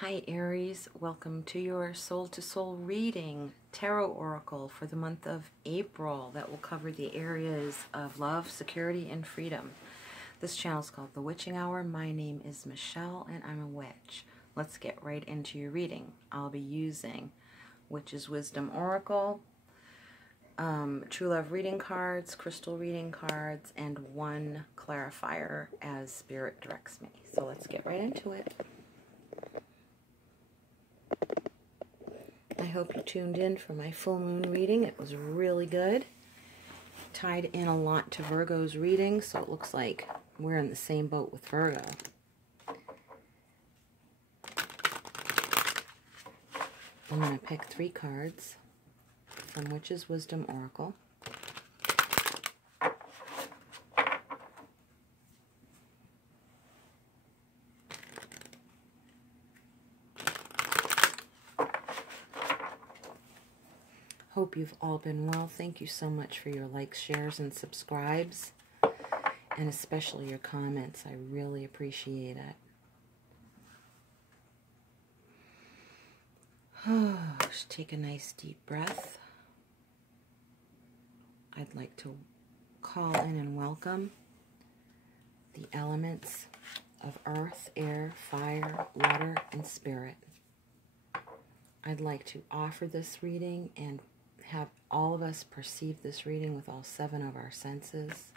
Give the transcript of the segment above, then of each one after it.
Hi Aries, welcome to your Soul to Soul reading, Tarot Oracle for the month of April that will cover the areas of love, security, and freedom. This channel is called The Witching Hour. My name is Michelle and I'm a witch. Let's get right into your reading. I'll be using Witch's Wisdom Oracle, True Love reading cards, crystal reading cards, and one clarifier as Spirit directs me. So let's get right into it. I hope you tuned in for my full moon reading. It was really good. Tied in a lot to Virgo's reading, so it looks like we're in the same boat with Virgo. I'm going to pick 3 cards from Witch's Wisdom Oracle. Hope you've all been well. Thank you so much for your likes, shares, and subscribes, and especially your comments. I really appreciate it. Just take a nice deep breath. I'd like to call in and welcome the elements of earth, air, fire, water, and spirit. I'd like to offer this reading and have all of us perceive this reading with all 7 of our senses.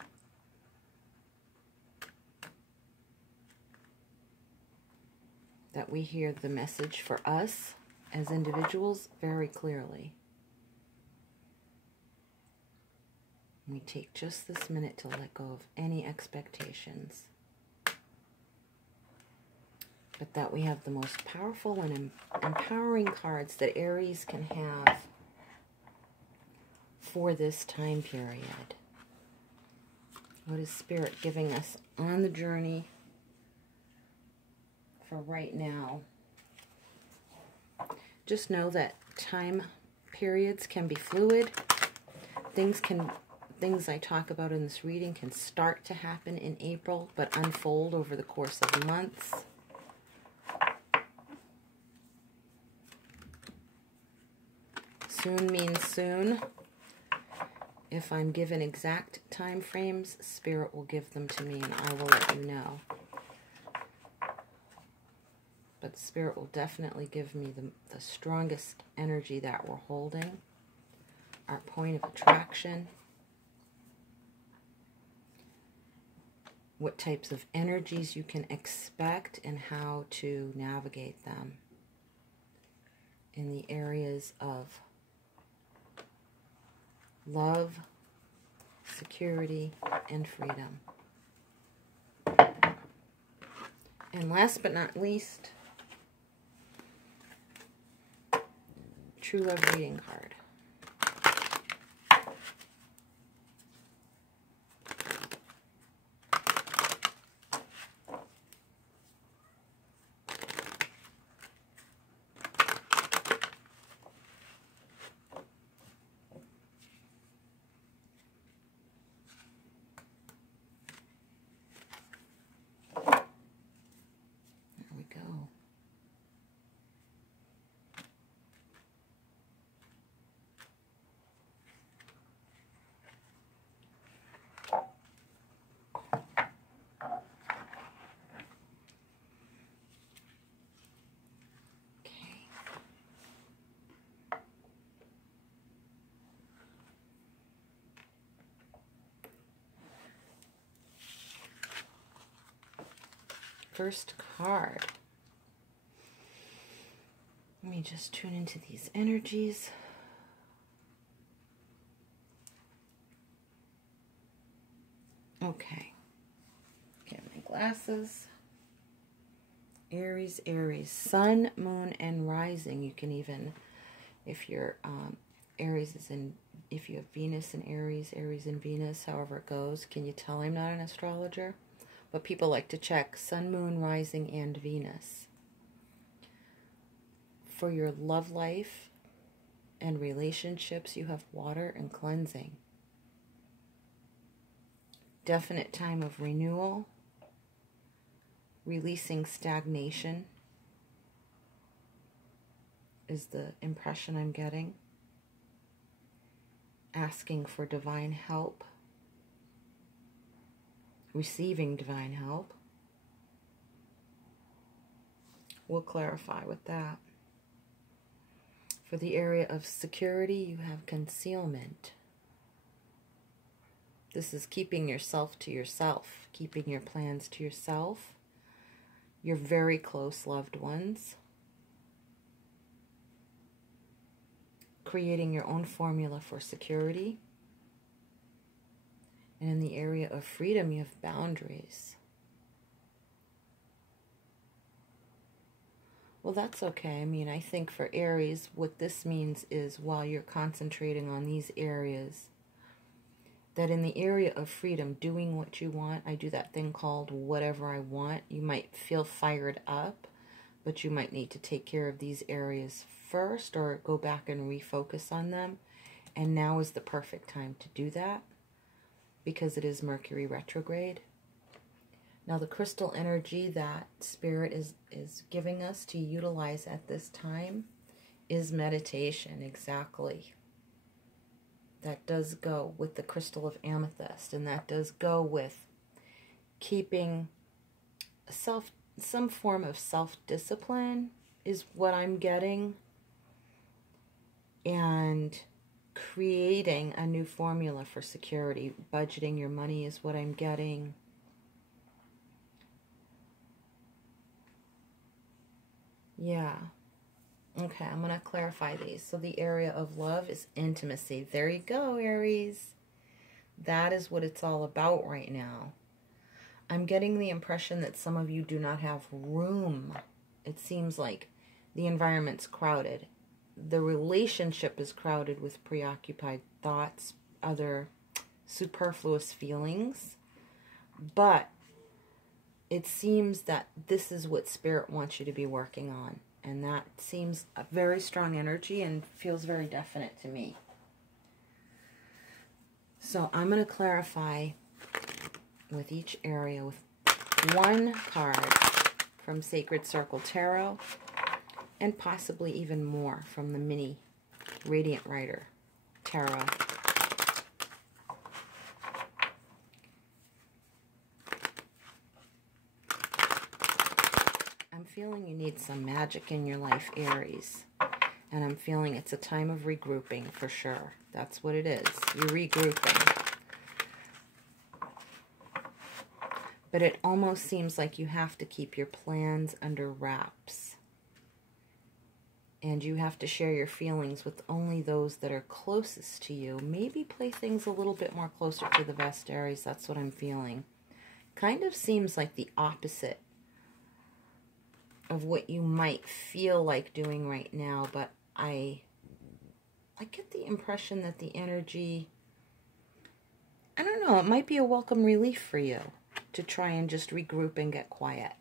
That we hear the message for us as individuals very clearly. We take just this minute to let go of any expectations. But that we have the most powerful and empowering cards that Aries can have for this time period. What is Spirit giving us on the journey for right now? Just know that time periods can be fluid. Things I talk about in this reading can start to happen in April, but unfold over the course of months. Soon means soon. If I'm given exact time frames, Spirit will give them to me and I will let you know. But Spirit will definitely give me the strongest energy that we're holding, our point of attraction, what types of energies you can expect and how to navigate them in the areas of love, security, and freedom. And last but not least, True Love reading card. First card. Let me just tune into these energies. Okay. Get my glasses. Aries, Aries. Sun, moon, and rising. You can even, if your Aries is in, if you have Venus in Aries, Aries in Venus, however it goes. Can you tell I'm not an astrologer? But people like to check Sun, Moon, Rising, and Venus. For your love life and relationships, you have water and cleansing. Definite time of renewal, releasing stagnation, is the impression I'm getting. Asking for divine help. Receiving divine help. We'll clarify with that. For the area of security, you have concealment. This is keeping yourself to yourself, keeping your plans to yourself, your very close loved ones, creating your own formula for security. And in the area of freedom, you have boundaries. Well, that's okay. I mean, I think for Aries, what this means is while you're concentrating on these areas, that in the area of freedom, doing what you want, I do that thing called whatever I want. You might feel fired up, but you might need to take care of these areas first or go back and refocus on them. And now is the perfect time to do that because it is Mercury retrograde. Now the crystal energy that Spirit is giving us to utilize at this time is meditation, exactly. That does go with the crystal of amethyst, and that does go with keeping some form of self-discipline is what I'm getting, and creating a new formula for security. Budgeting your money is what I'm getting. Yeah. Okay, I'm going to clarify these. So the area of love is intimacy. There you go, Aries. That is what it's all about right now. I'm getting the impression that some of you do not have room. It seems like the environment's crowded. The relationship is crowded with preoccupied thoughts, other superfluous feelings. But it seems that this is what Spirit wants you to be working on. And that seems a very strong energy and feels very definite to me. So I'm going to clarify with each area with one card from Sacred Circle Tarot and possibly even more from the mini Radiant Rider Tarot. I'm feeling you need some magic in your life, Aries. And I'm feeling it's a time of regrouping for sure. That's what it is. You're regrouping. But it almost seems like you have to keep your plans under wraps. And you have to share your feelings with only those that are closest to you. Maybe play things a little bit more closer to the vest, Aries. That's what I'm feeling. Kind of seems like the opposite of what you might feel like doing right now, but I get the impression that the energy, I don't know, it might be a welcome relief for you to try and just regroup and get quiet.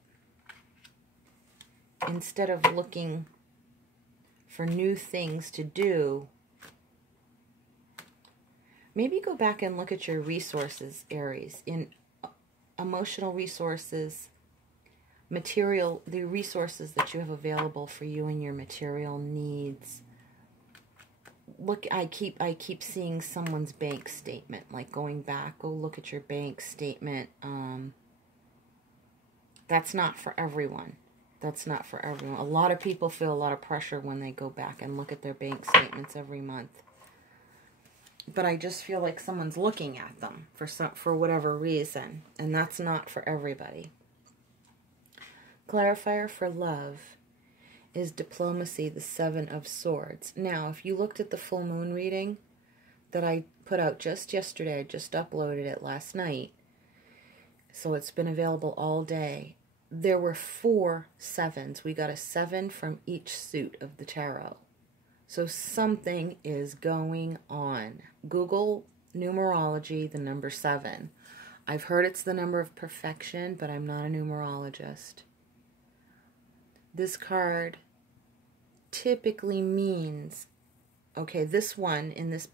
Instead of looking for new things to do, maybe go back and look at your resources, Aries, in emotional resources, material, the resources that you have available for you and your material needs. Look, I keep seeing someone's bank statement, like going back, go look at your bank statement. That's not for everyone. That's not for everyone. A lot of people feel a lot of pressure when they go back and look at their bank statements every month. But I just feel like someone's looking at them for whatever reason, and that's not for everybody. Clarifier for love is diplomacy, the Seven of Swords. Now, if you looked at the full moon reading that I put out just yesterday, I just uploaded it last night, so it's been available all day. There were 4 sevens. We got a 7 from each suit of the tarot. So something is going on. Google numerology, the number 7. I've heard it's the number of perfection, but I'm not a numerologist. This card typically means, okay, this one in this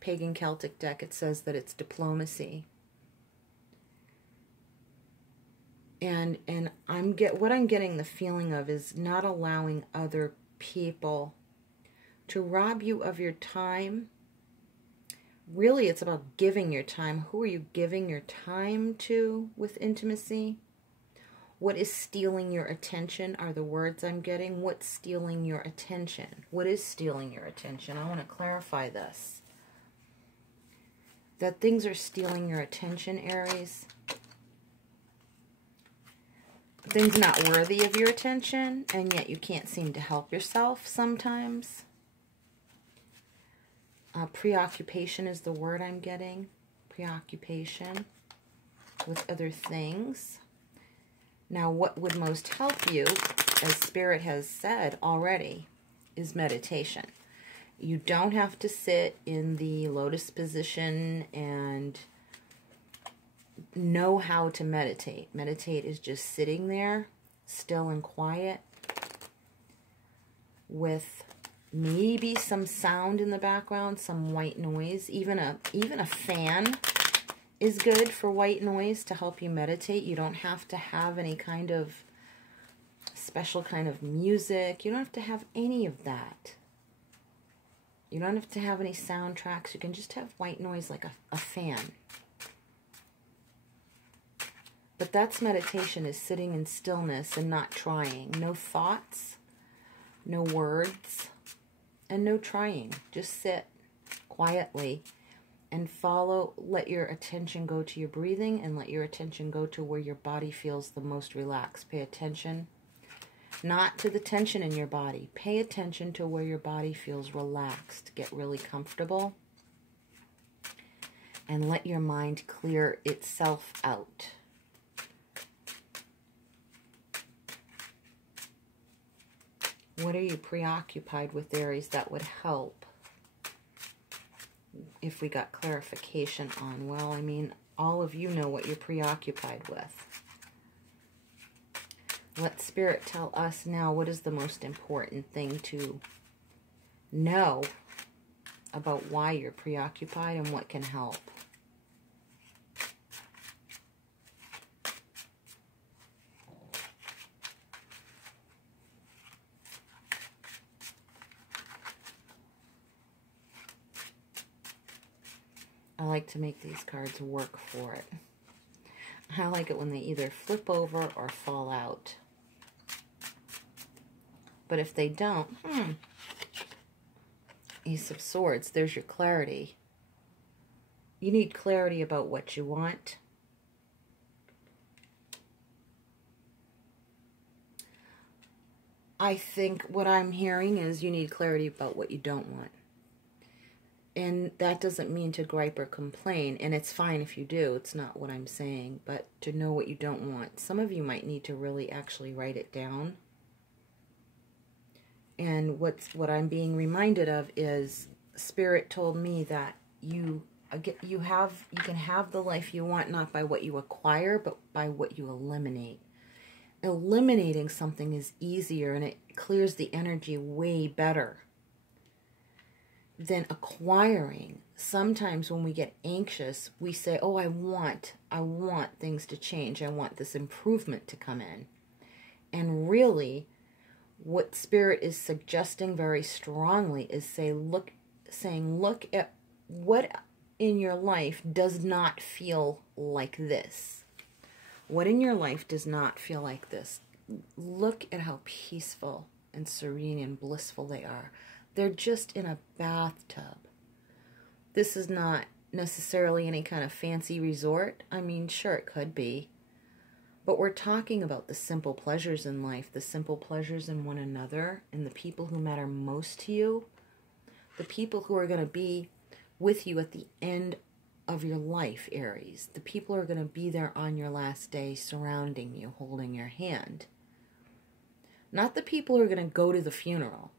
pagan Celtic deck, it says that it's diplomacy. And what I'm getting the feeling of is not allowing other people to rob you of your time. Really, it's about giving your time. Who are you giving your time to with intimacy? What is stealing your attention are the words I'm getting. What's stealing your attention? What is stealing your attention? I want to clarify this. That things are stealing your attention, Aries. Things not worthy of your attention, and yet you can't seem to help yourself sometimes. Preoccupation is the word I'm getting. Preoccupation with other things. Now, what would most help you, as Spirit has said already, is meditation. You don't have to sit in the lotus position and know how to meditate. Meditate is just sitting there, still and quiet, with maybe some sound in the background, some white noise. Even a fan is good for white noise to help you meditate. You don't have to have any kind of special kind of music. You don't have to have any of that. You don't have to have any soundtracks. You can just have white noise like a fan. But that's meditation, is sitting in stillness and not trying. No thoughts, no words, and no trying. Just sit quietly and follow. Let your attention go to your breathing and let your attention go to where your body feels the most relaxed. Pay attention not to the tension in your body. Pay attention to where your body feels relaxed. Get really comfortable and let your mind clear itself out. What are you preoccupied with, Aries, that would help if we got clarification on? Well, I mean, all of you know what you're preoccupied with. Let Spirit tell us now, what is the most important thing to know about why you're preoccupied and what can help? I like to make these cards work for it. I like it when they either flip over or fall out. But if they don't, Ace of Swords, there's your clarity. You need clarity about what you want. I think what I'm hearing is you need clarity about what you don't want. And that doesn't mean to gripe or complain, and it's fine if you do. It's not what I'm saying, but to know what you don't want. Some of you might need to really actually write it down. And what I'm being reminded of is Spirit told me that you can have the life you want not by what you acquire, but by what you eliminate. Eliminating something is easier, and it clears the energy way better than acquiring. Sometimes when we get anxious, we say, oh, I want things to change. I want this improvement to come in. And really, what Spirit is suggesting very strongly is saying, look at what in your life does not feel like this. What in your life does not feel like this? Look at how peaceful and serene and blissful they are. They're just in a bathtub. This is not necessarily any kind of fancy resort. I mean, sure, it could be. But we're talking about the simple pleasures in life, the simple pleasures in one another, and the people who matter most to you, the people who are going to be with you at the end of your life, Aries. The people who are going to be there on your last day, surrounding you, holding your hand. Not the people who are going to go to the funeral.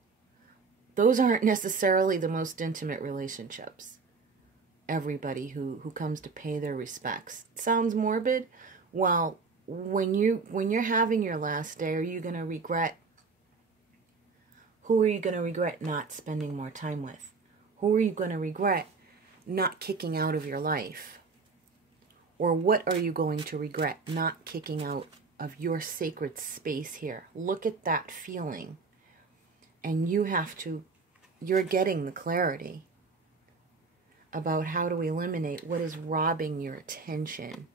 Those aren't necessarily the most intimate relationships. Everybody who comes to pay their respects. It sounds morbid? Well, when you're having your last day, are you going to regret? Who are you going to regret not spending more time with? Who are you going to regret not kicking out of your life? Or what are you going to regret not kicking out of your sacred space here? Look at that feeling. And you have to you're getting the clarity about how to eliminate what is robbing your attention,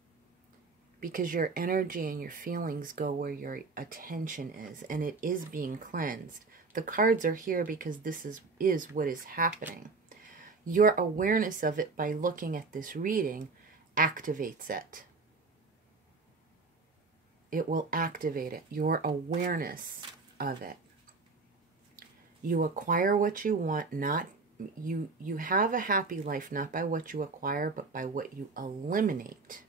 because your energy and your feelings go where your attention is, and it is being cleansed. The cards are here because this is what is happening. Your awareness of it by looking at this reading activates it. It will activate it, your awareness of it. You acquire what you want, not you have a happy life not by what you acquire, but by what you eliminate.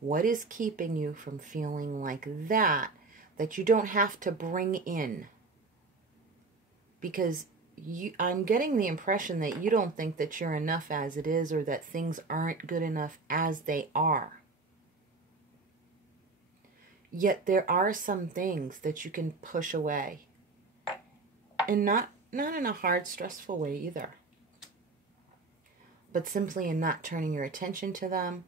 What is keeping you from feeling like that you don't have to bring in? Because I'm getting the impression that you don't think that you're enough as it is, or that things aren't good enough as they are. Yet there are some things that you can push away. And not in a hard, stressful way either. But simply in not turning your attention to them.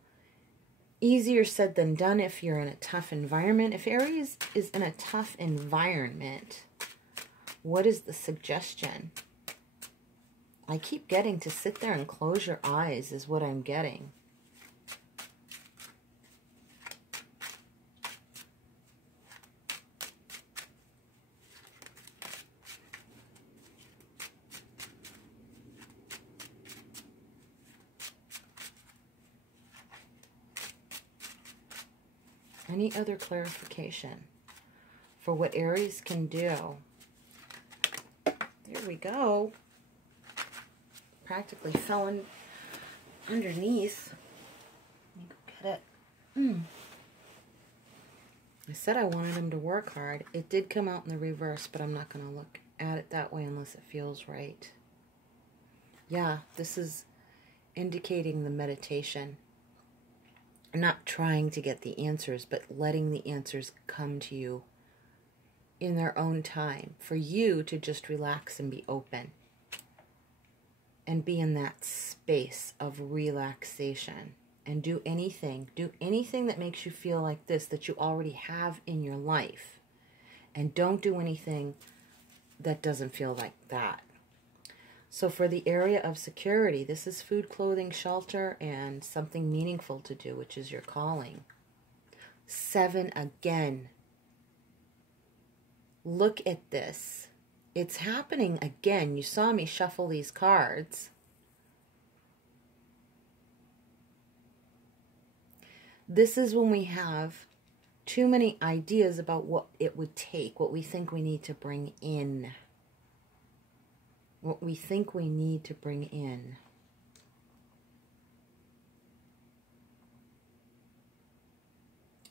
Easier said than done if you're in a tough environment. If Aries is in a tough environment, what is the suggestion? I keep getting to sit there and close your eyes is what I'm getting. Any other clarification for what Aries can do? There we go. Practically fell underneath. Let me go get it. I said I wanted him to work hard. It did come out in the reverse, but I'm not going to look at it that way unless it feels right. Yeah, this is indicating the meditation. Not trying to get the answers, but letting the answers come to you in their own time. For you to just relax and be open. And be in that space of relaxation. And do anything that makes you feel like this, that you already have in your life. And don't do anything that doesn't feel like that. So for the area of security, this is food, clothing, shelter, and something meaningful to do, which is your calling. 7 again. Look at this. It's happening again. You saw me shuffle these cards. This is when we have too many ideas about what it would take, what we think we need to bring in. What we think we need to bring in.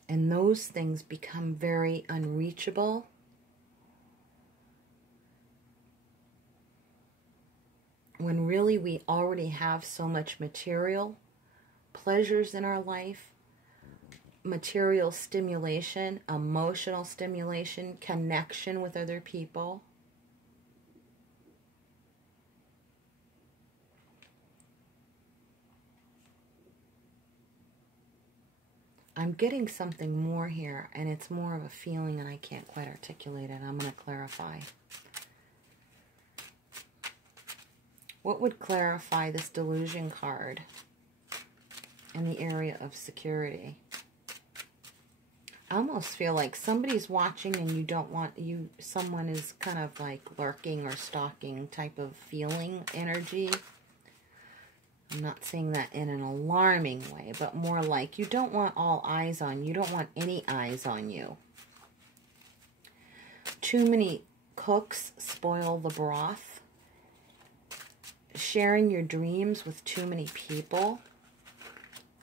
And those things become very unreachable. When really we already have so much material, pleasures in our life, material stimulation, emotional stimulation, connection with other people. I'm getting something more here, and it's more of a feeling, and I can't quite articulate it. I'm going to clarify. What would clarify this delusion card in the area of security? I almost feel like somebody's watching and you don't want someone is kind of like lurking or stalking type of feeling, energy. I'm not saying that in an alarming way, but more like you don't want all eyes on you. You don't want any eyes on you. Too many cooks spoil the broth. Sharing your dreams with too many people.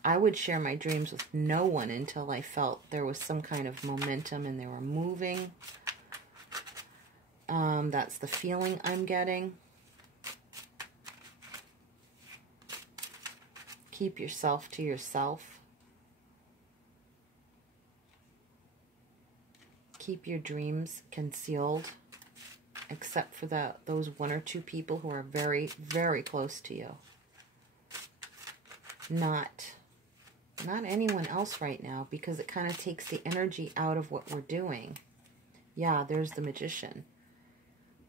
I would share my dreams with no one until I felt there was some kind of momentum and they were moving. That's the feeling I'm getting. Keep yourself to yourself. Keep your dreams concealed, except for those 1 or 2 people who are very, very close to you. Not anyone else right now, because it kind of takes the energy out of what we're doing. Yeah, there's the Magician.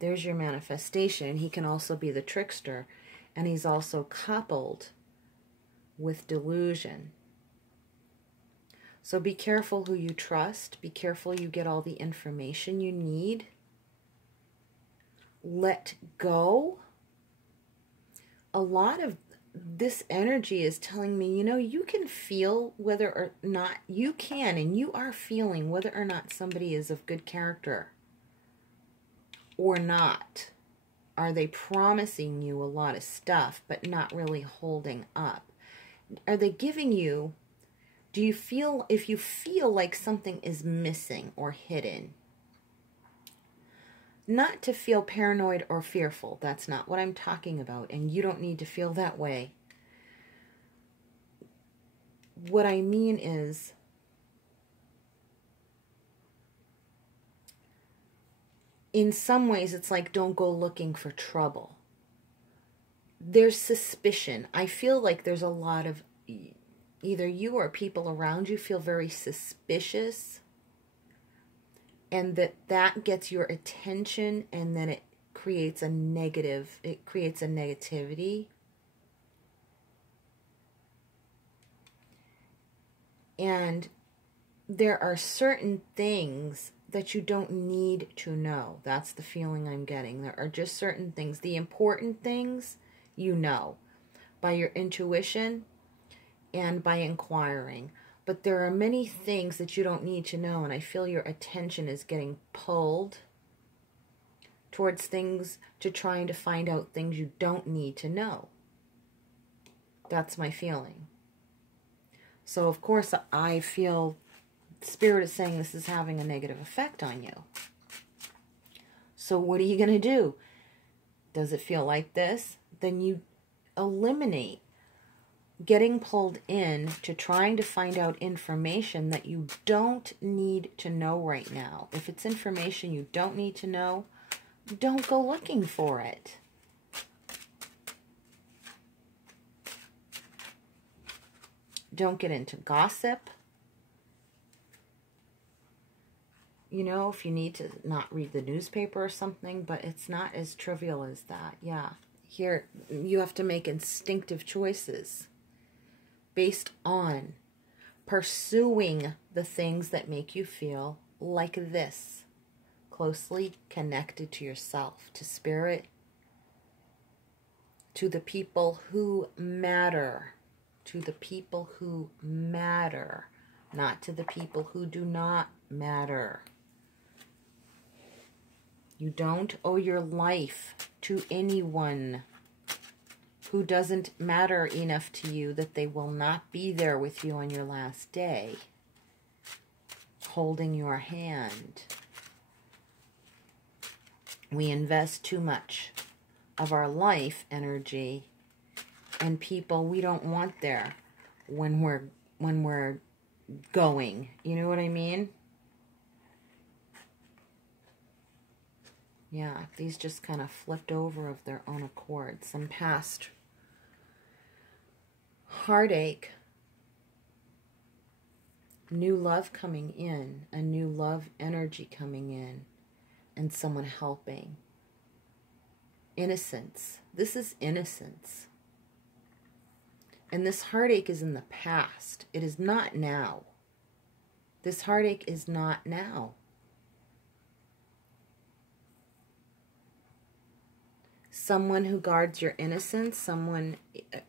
There's your manifestation. And he can also be the trickster. And he's also coupled with delusion. So be careful who you trust. Be careful you get all the information you need. Let go. A lot of this energy is telling me, you know, you can feel whether or not, you can and you are feeling whether or not somebody is of good character or not. Are they promising you a lot of stuff but not really holding up? Are they giving you, do you feel, if you feel like something is missing or hidden, not to feel paranoid or fearful. That's not what I'm talking about, and you don't need to feel that way. What I mean is, in some ways, it's like, don't go looking for trouble. There's suspicion. I feel like there's a lot of, either you or people around you feel very suspicious, and that gets your attention, and then it creates a negativity. And there are certain things that you don't need to know. That's the feeling I'm getting. There are just certain things. The important things, you know, by your intuition and by inquiring. But there are many things that you don't need to know, and I feel your attention is getting pulled towards things, to trying to find out things you don't need to know. That's my feeling. So, of course, I feel Spirit is saying this is having a negative effect on you. So what are you going to do? Does it feel like this? Then you eliminate getting pulled in to trying to find out information that you don't need to know right now. If it's information you don't need to know, don't go looking for it. Don't get into gossip. You know, if you need to not read the newspaper or something, but it's not as trivial as that. Yeah. Here, you have to make instinctive choices based on pursuing the things that make you feel like this, closely connected to yourself, to Spirit, to the people who matter, to the people who matter, not to the people who do not matter. You don't owe your life to anyone who doesn't matter enough to you that they will not be there with you on your last day, holding your hand. We invest too much of our life energy in people we don't want there when we're going. You know what I mean? Yeah, these just kind of flipped over of their own accord. Some past heartache, new love coming in, a new love energy coming in, and someone helping. Innocence. This is innocence. And this heartache is in the past. It is not now. This heartache is not now. Someone who guards your innocence, someone,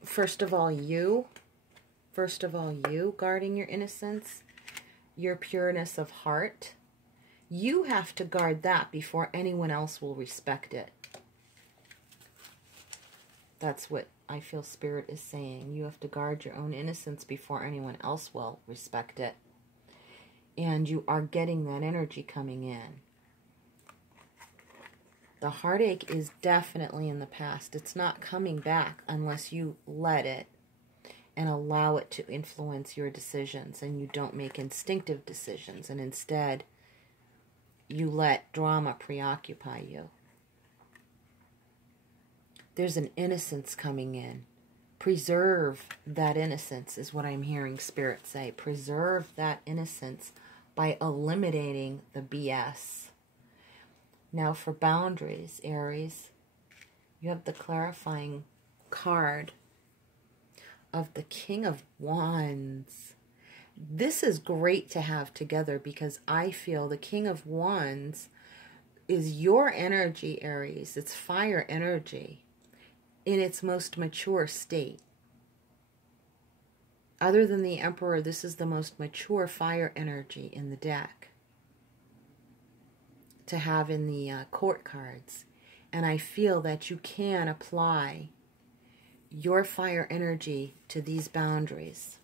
first of all you guarding your innocence, your pureness of heart. You have to guard that before anyone else will respect it. That's what I feel Spirit is saying. You have to guard your own innocence before anyone else will respect it. And you are getting that energy coming in. The heartache is definitely in the past. It's not coming back unless you let it and allow it to influence your decisions, and you don't make instinctive decisions, and instead you let drama preoccupy you. There's an innocence coming in. Preserve that innocence is what I'm hearing Spirit say. Preserve that innocence by eliminating the BS. Now for boundaries, Aries, you have the clarifying card of the King of Wands. This is great to have together because I feel the King of Wands is your energy, Aries. It's fire energy in its most mature state. Other than the Emperor, this is the most mature fire energy in the deck to have in the court cards. And I feel that you can apply your fire energy to these boundaries.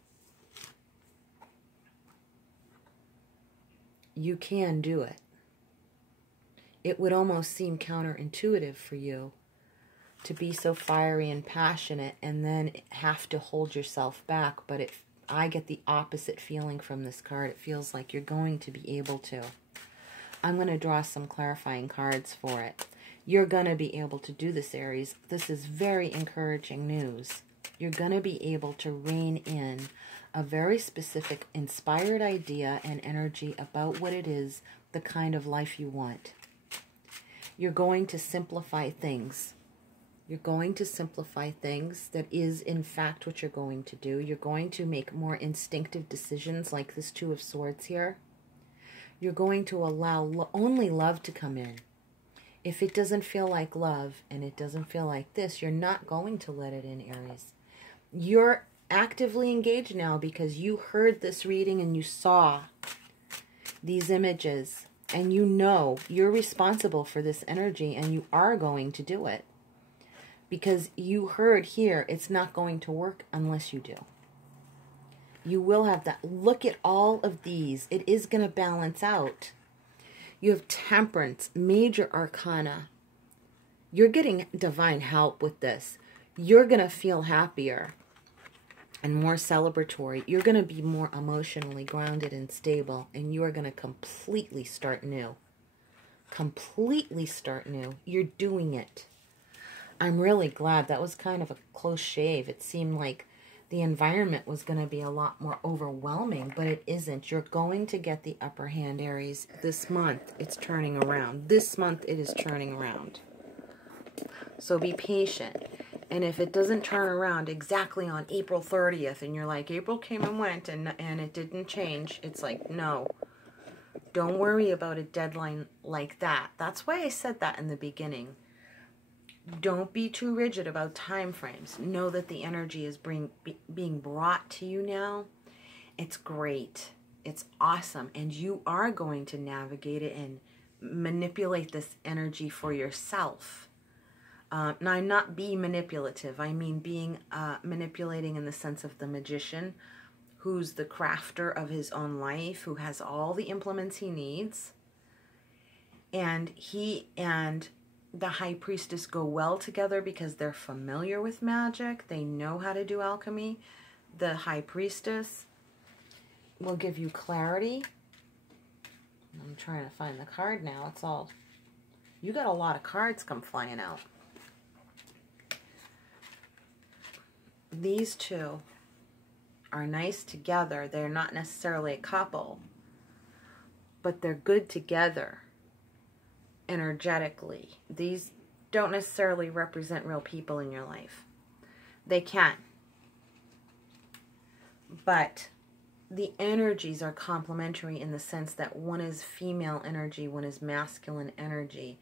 You can do it. It would almost seem counterintuitive for you to be so fiery and passionate and then have to hold yourself back. But I get the opposite feeling from this card. It feels like you're going to be able to. I'm going to draw some clarifying cards for it. You're going to be able to do this, Aries. This is very encouraging news. You're going to be able to rein in a very specific, inspired idea and energy about what it is, the kind of life you want. You're going to simplify things. You're going to simplify things. That is, in fact, what you're going to do. You're going to make more instinctive decisions like this Two of Swords here. You're going to allow only love to come in. If it doesn't feel like love and it doesn't feel like this, you're not going to let it in, Aries. You're actively engaged now because you heard this reading and you saw these images and you know you're responsible for this energy and you are going to do it because you heard here it's not going to work unless you do. You will have that. Look at all of these. It is going to balance out. You have Temperance, Major Arcana. You're getting divine help with this. You're going to feel happier and more celebratory. You're going to be more emotionally grounded and stable, and you are going to completely start new. Completely start new. You're doing it. I'm really glad. That was kind of a close shave. It seemed like the environment was going to be a lot more overwhelming, but it isn't. You're going to get the upper hand, Aries. This month, it's turning around. This month, it is turning around. So be patient. And if it doesn't turn around exactly on April 30th, and you're like, April came and went, and it didn't change, it's like, no. Don't worry about a deadline like that. That's why I said that in the beginning. Don't be too rigid about time frames. Know that the energy is being brought to you now. It's great. It's awesome. And you are going to navigate it and manipulate this energy for yourself. Now, I'm not being manipulative. I mean being manipulating in the sense of the magician, who's the crafter of his own life, who has all the implements he needs. And he and the High Priestess go well together because they're familiar with magic. They know how to do alchemy. The High Priestess will give you clarity. I'm trying to find the card now. It's all... You got a lot of cards come flying out. These two are nice together. They're not necessarily a couple, but they're good together. Energetically, these don't necessarily represent real people in your life. They can, but the energies are complementary in the sense that one is female energy, one is masculine energy.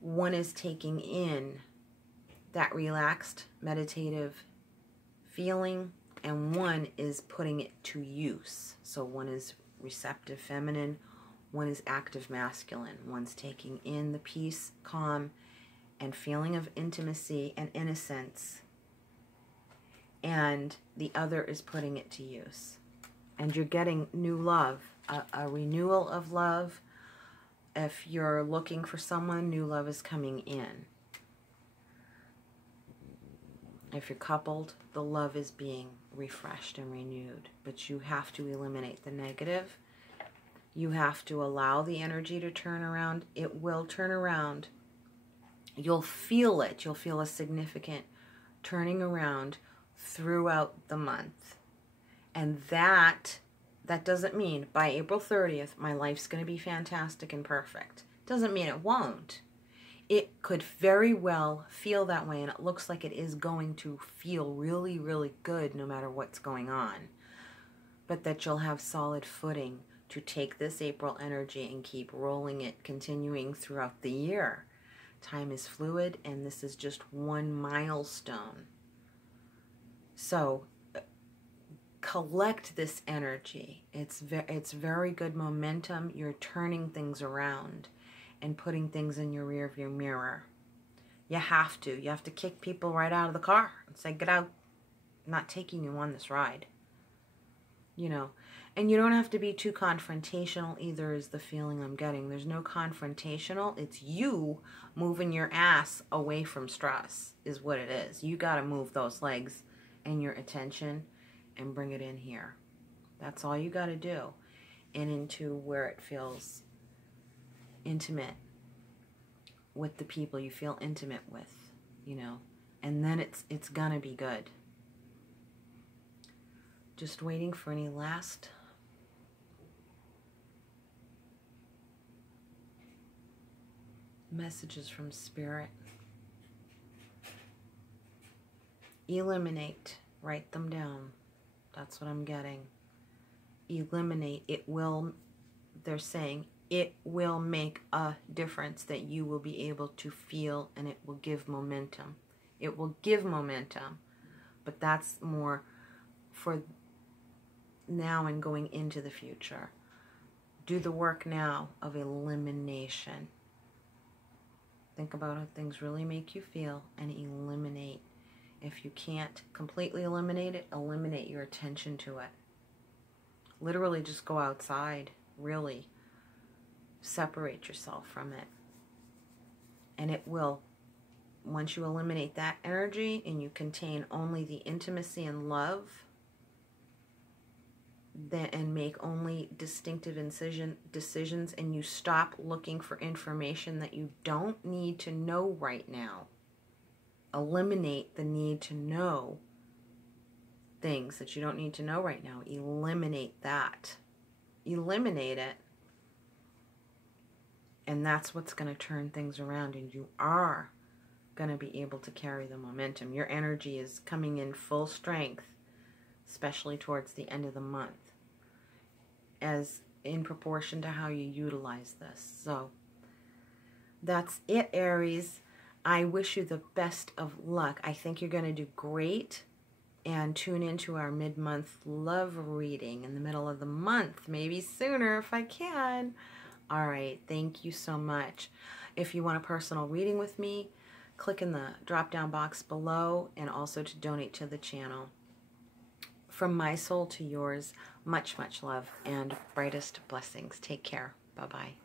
One is taking in that relaxed, meditative feeling, and one is putting it to use. So one is receptive, feminine. One is active masculine. One's taking in the peace, calm, and feeling of intimacy and innocence. And the other is putting it to use. And you're getting new love, a renewal of love. If you're looking for someone, new love is coming in. If you're coupled, the love is being refreshed and renewed. But you have to eliminate the negative. You have to allow the energy to turn around. It will turn around. You'll feel it. You'll feel a significant turning around throughout the month. And that doesn't mean by April 30th, my life's going to be fantastic and perfect. Doesn't mean it won't. It could very well feel that way, and it looks like it is going to feel really, really good no matter what's going on. But that you'll have solid footing to take this April energy and keep rolling it, continuing throughout the year. Time is fluid, and this is just one milestone. So collect this energy. It's very good momentum. You're turning things around and putting things in your rearview mirror. You have to. You have to kick people right out of the car and say, get out. I'm not taking you on this ride. You know, and you don't have to be too confrontational either, is the feeling I'm getting. There's no confrontational. It's you moving your ass away from stress is what it is. You got to move those legs and your attention and bring it in here. That's all you got to do. And into where it feels intimate with the people you feel intimate with, you know. And then it's going to be good. Just waiting for any last messages from Spirit. Eliminate. Write them down. That's what I'm getting. Eliminate. It will, they're saying, it will make a difference that you will be able to feel, and it will give momentum. It will give momentum. But that's more for now and going into the future. Do the work now of elimination. Think about how things really make you feel and eliminate. If you can't completely eliminate it, eliminate your attention to it. Literally just go outside, really. Separate yourself from it. And it will, once you eliminate that energy and you contain only the intimacy and love, and make only distinctive decisions, and you stop looking for information that you don't need to know right now. Eliminate the need to know things that you don't need to know right now. Eliminate that. Eliminate it. And that's what's going to turn things around, and you are going to be able to carry the momentum. Your energy is coming in full strength, especially towards the end of the month, as in proportion to how you utilize this. So that's it, Aries. I wish you the best of luck. I think you're going to do great. And tune into our mid-month love reading in the middle of the month, maybe sooner if I can. All right, thank you so much. If you want a personal reading with me, click in the drop-down box below, and also to donate to the channel. From my soul to yours, much, much love and brightest blessings. Take care. Bye-bye.